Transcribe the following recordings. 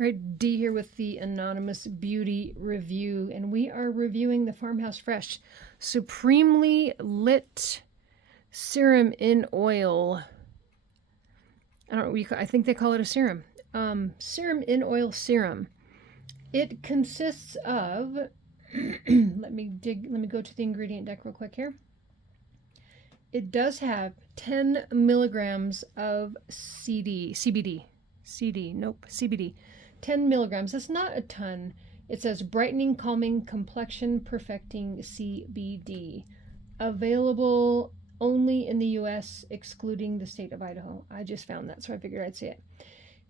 Right, D here with the Anonymous Beauty Review, and we are reviewing the Farmhouse Fresh Supremely Lit Serum in Oil. I don't know, I think they call it a serum. Serum in Oil Serum. It consists of, let me go to the ingredient deck real quick here. It does have 10 milligrams of CBD. 10 milligrams. That's not a ton. It says brightening, calming, complexion perfecting CBD. Available only in the US, excluding the state of Idaho. I just found that, so I figured I'd say it.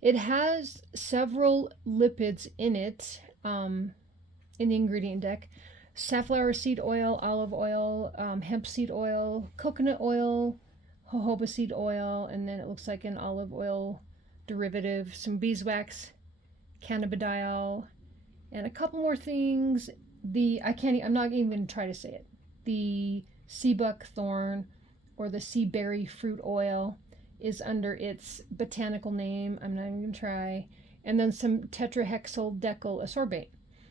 It has several lipids in it, in the ingredient deck. Safflower seed oil, olive oil, hemp seed oil, coconut oil, jojoba seed oil, and then it looks like an olive oil derivative, some beeswax, cannabidiol, and a couple more things. I'm not even going to try to say it. The sea buckthorn or the sea berry fruit oil is under its botanical name. I'm not even going to try. And then some tetrahexyl decyl ascorbate.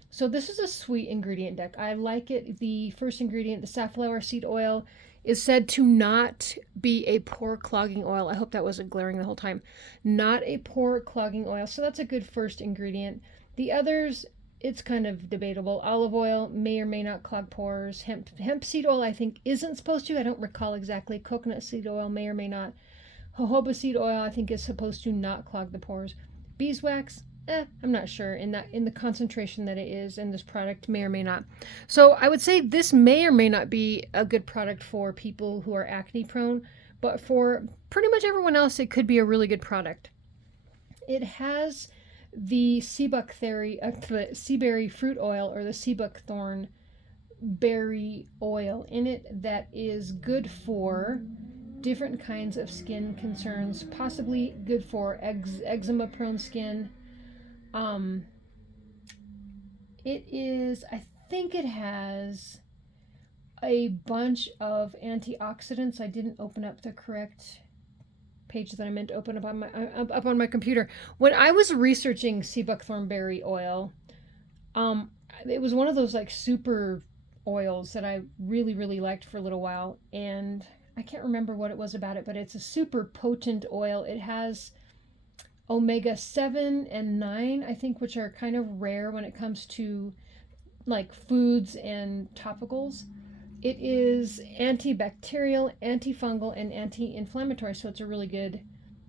So this is a sweet ingredient deck. I like it. The first ingredient, the safflower seed oil, is said to not be a pore clogging oil. I hope that wasn't glaring the whole time. Not a pore clogging oil. So that's a good first ingredient. The others, it's kind of debatable. Olive oil may or may not clog pores. Hemp seed oil, I think, isn't supposed to. I don't recall exactly. Coconut seed oil may or may not. Jojoba seed oil, I think, is supposed to not clog the pores. Beeswax, I'm not sure in the concentration that it is in this product, may or may not. So I would say this may or may not be a good product for people who are acne prone, but for pretty much everyone else, it could be a really good product. It has the sea berry fruit oil or the sea buckthorn berry oil in it that is good for different kinds of skin concerns, possibly good for eczema prone skin. I think it has a bunch of antioxidants. I didn't open up the correct page that I meant to open up on my computer. When I was researching sea buckthorn berry oil, it was one of those like super oils that I really, really liked for a little while, and I can't remember what it was about it, but it's a super potent oil. It has omega-7 and 9, I think, which are kind of rare when it comes to like foods and topicals. It is antibacterial, antifungal, and anti-inflammatory, so it's a really good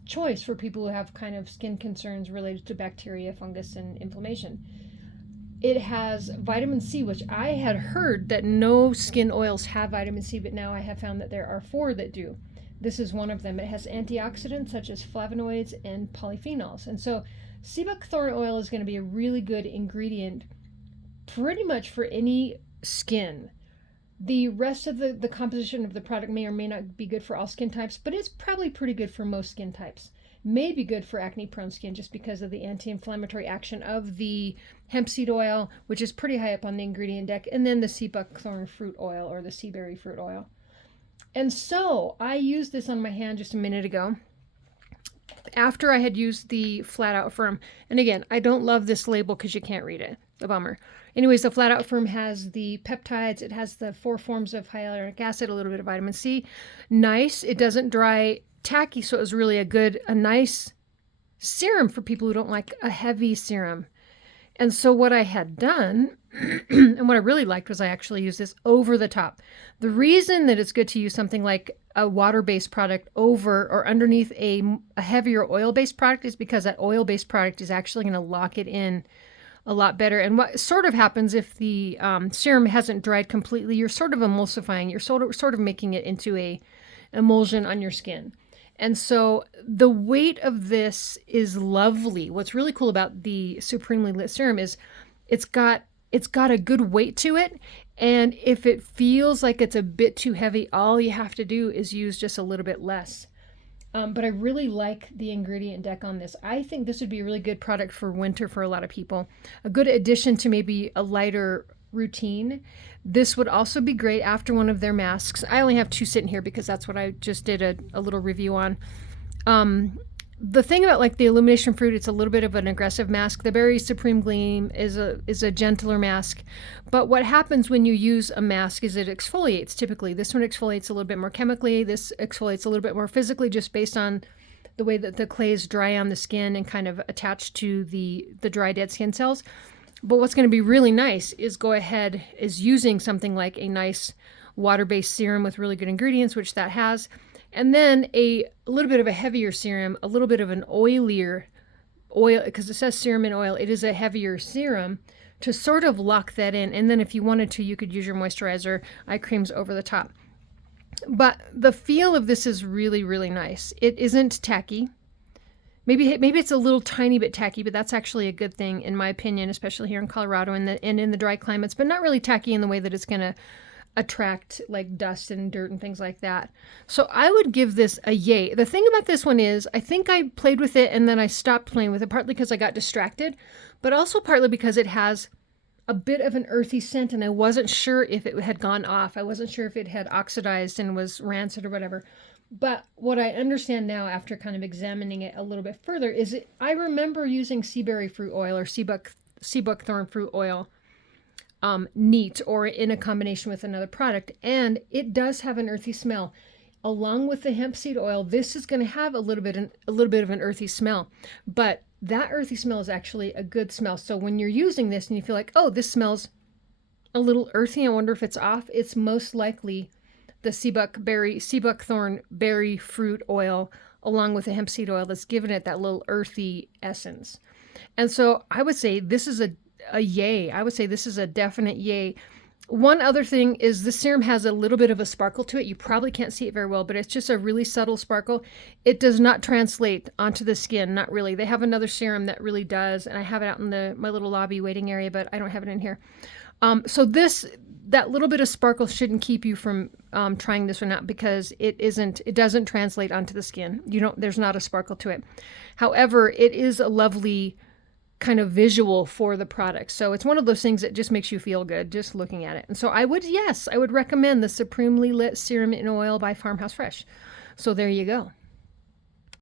choice for people who have kind of skin concerns related to bacteria, fungus, and inflammation. It has vitamin C, which I had heard that no skin oils have vitamin C, but now I have found that there are 4 that do. This is one of them. It has antioxidants such as flavonoids and polyphenols. And so sea buckthorn oil is going to be a really good ingredient pretty much for any skin. The rest of the composition of the product may or may not be good for all skin types, but it's probably pretty good for most skin types. May be good for acne prone skin just because of the anti-inflammatory action of the hemp seed oil, which is pretty high up on the ingredient deck, and then the sea buckthorn fruit oil or the sea berry fruit oil. And so I used this on my hand just a minute ago after I had used the Flat Out Firm. And again, I don't love this label because you can't read it. It's a bummer. Anyways, the Flat Out Firm has the peptides. It has the 4 forms of hyaluronic acid, a little bit of vitamin C. Nice. It doesn't dry tacky, so it was really a nice serum for people who don't like a heavy serum. And so what I had done, and what I really liked, was I actually used this over the top. The reason that it's good to use something like a water-based product over or underneath a heavier oil-based product is because that oil-based product is actually going to lock it in a lot better. And what sort of happens if the serum hasn't dried completely, you're sort of emulsifying, you're sort of making it into a emulsion on your skin. And so the weight of this is lovely. What's really cool about the Supremely Lit Serum is it's got a good weight to it. And if it feels like it's a bit too heavy, all you have to do is use just a little bit less. But I really like the ingredient deck on this. I think this would be a really good product for winter for a lot of people. A good addition to maybe a lighter routine. This would also be great after one of their masks. I only have 2 sitting here because that's what I just did a little review on. the thing about like the illumination fruit, it's a little bit of an aggressive mask. The berry supreme gleam is a gentler mask, but what happens when you use a mask is it exfoliates. Typically, this one exfoliates a little bit more chemically. This exfoliates a little bit more physically, just based on the way that the clays dry on the skin and kind of attach to the dry dead skin cells. But what's going to be really nice is using something like a nice water-based serum with really good ingredients, which that has. And then a little bit of a heavier serum, a little bit of an oilier oil, because it says serum and oil. It is a heavier serum to sort of lock that in. And then if you wanted to, you could use your moisturizer, eye creams over the top. But the feel of this is really, really nice. It isn't tacky. Maybe it's a little tiny bit tacky, but that's actually a good thing in my opinion, especially here in Colorado and in the dry climates, but not really tacky in the way that it's going to attract like dust and dirt and things like that. So I would give this a yay. The thing about this one is I think I played with it and then I stopped playing with it, partly because I got distracted, but also partly because it has a bit of an earthy scent and I wasn't sure if it had gone off. I wasn't sure if it had oxidized and was rancid or whatever. But what I understand now after kind of examining it a little bit further is I remember using sea berry fruit oil or sea buckthorn fruit oil neat or in a combination with another product, and it does have an earthy smell. Along with the hemp seed oil, this is going to have a little bit of an earthy smell, but that earthy smell is actually a good smell. So when you're using this and you feel like, oh, this smells a little earthy, I wonder if it's off, it's most likely the sea buckthorn berry fruit oil along with the hemp seed oil that's given it that little earthy essence. And so I would say this is a yay. I would say this is a definite yay. One other thing is this serum has a little bit of a sparkle to it. You probably can't see it very well, but it's just a really subtle sparkle. It does not translate onto the skin, not really. They have another serum that really does, and I have it out in my little lobby waiting area, but I don't have it in here. So that little bit of sparkle shouldn't keep you from trying this one out, because it doesn't translate onto the skin. There's not a sparkle to it. However, it is a lovely kind of visual for the product. So it's one of those things that just makes you feel good just looking at it. And so I would recommend the Supremely Lit Serum in Oil by Farmhouse Fresh. So there you go.